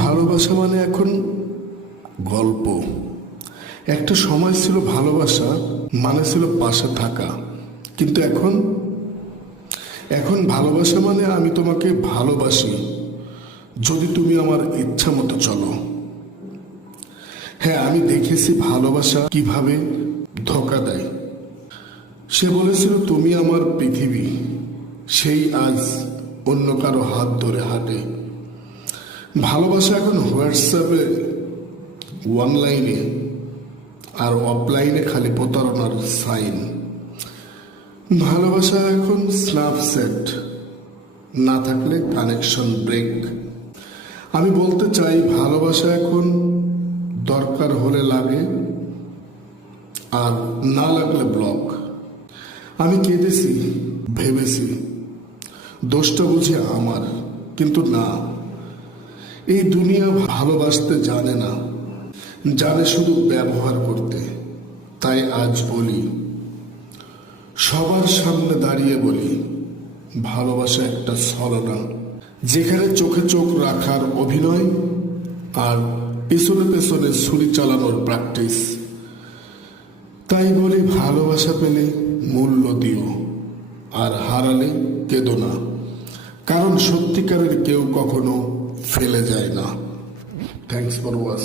ভালোবাসা মানে এখন গল্প। একটা সময় ছিল ভালোবাসা মানে ছিল পাশে থাকা, কিন্তু এখন এখন ভালোবাসা মানে আমি তোমাকে ভালোবাসি যদি তুমি আমার ইচ্ছা মতো চলো। হ্যাঁ, আমি দেখেছি ভালোবাসা কিভাবে ধোঁকা দেয়। সে বলেছিল তুমি আমার পৃথিবী, সেই আজ অন্য কারো হাত ধরে হাঁটে। ভালোবাসা এখন হোয়াটসঅ্যাপে অনলাইনে আর অফলাইনে খালি প্রতারণার সাইন। ভালোবাসা এখন স্ন্যাপচ্যাট, না থাকলে কানেকশন ব্রেক। আমি বলতে চাই ভালোবাসা এখন দরকার হলে লাগে আর না লাগলে ব্লক। আমি কেঁদেছি, ভেবেছি দোষটা বুঝি আমার, কিন্তু না, এই দুনিয়া ভালোবাসতে জানে না, জানে শুধু ব্যবহার করতে। তাই আজ বলি, সবার সামনে দাঁড়িয়ে বলি, ভালোবাসা একটা ছলনা, যেখানে চোখে চোখ রাখার অভিনয় আর পেছনে পেছনে ছুরি চালানোর প্র্যাকটিস। তাই বলি, ভালোবাসা পেলে মূল্য দিও, আর হারালে কেঁদো না, কারণ সত্যিকারের কেউ কখনো ফেলে যায় না। Thanks for watch.